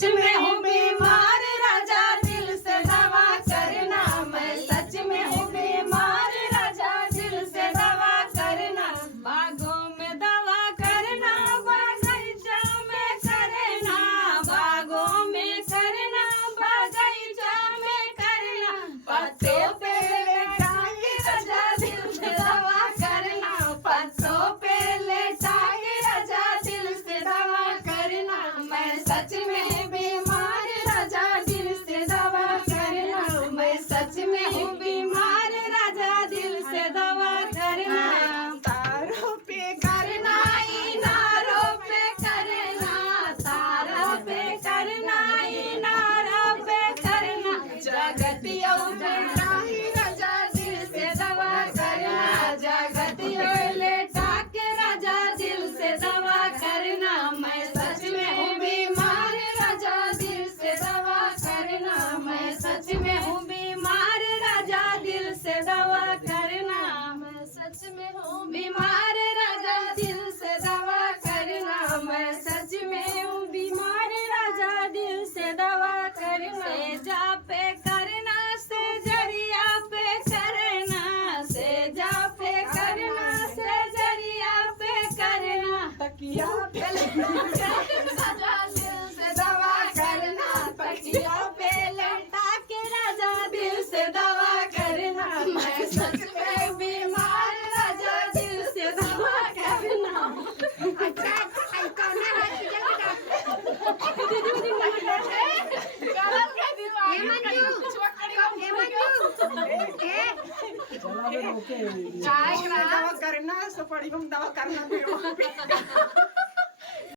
सच में हूँ बीमार राजा दिल से दवा करना, मैं सच में हूँ बीमार राजा दिल से दवा करना। बागों में दवा करना, बगीचा में करना, बागों में करना, बगीचा में करना। पत्तों पे लेटा के राजा दिल से दवा करना, पत्तों पे लेटा के राजा दिल से दवा करना। मैं सच में बीमार राजा दिल से दवा करना, मैं सच में हूँ बीमार राजा दिल से दवा करना। तारों पे करना, इनारों पे करना, तारों पे करना, इनारों पे करना। जगतियों पे नाही राजा दिल से दवा करना, जगतियों लेटा के राजा दिल से दवा करना। मैं सच में हूँ बीमार राजा दिल से दवा करना, मैं सच में हूँ बीमार राजा दिल से दवा करना। मैं सच में हूँ बीमार राजा दिल से दवा करना, मैं सच में हूँ बीमार राजा दिल से दवा करना। सेजा पे करना, से जरिया पे करना, सेजा पे करना, से जरिया पे करना। तकिया पे राजा दिल से दवा करना, तकिया पे लेटा के राजा दिल से दवा करना। मैं सच में बीमार राजा दिल से दवा करना। अच्छा दवा करना, सफारी में दवा करना।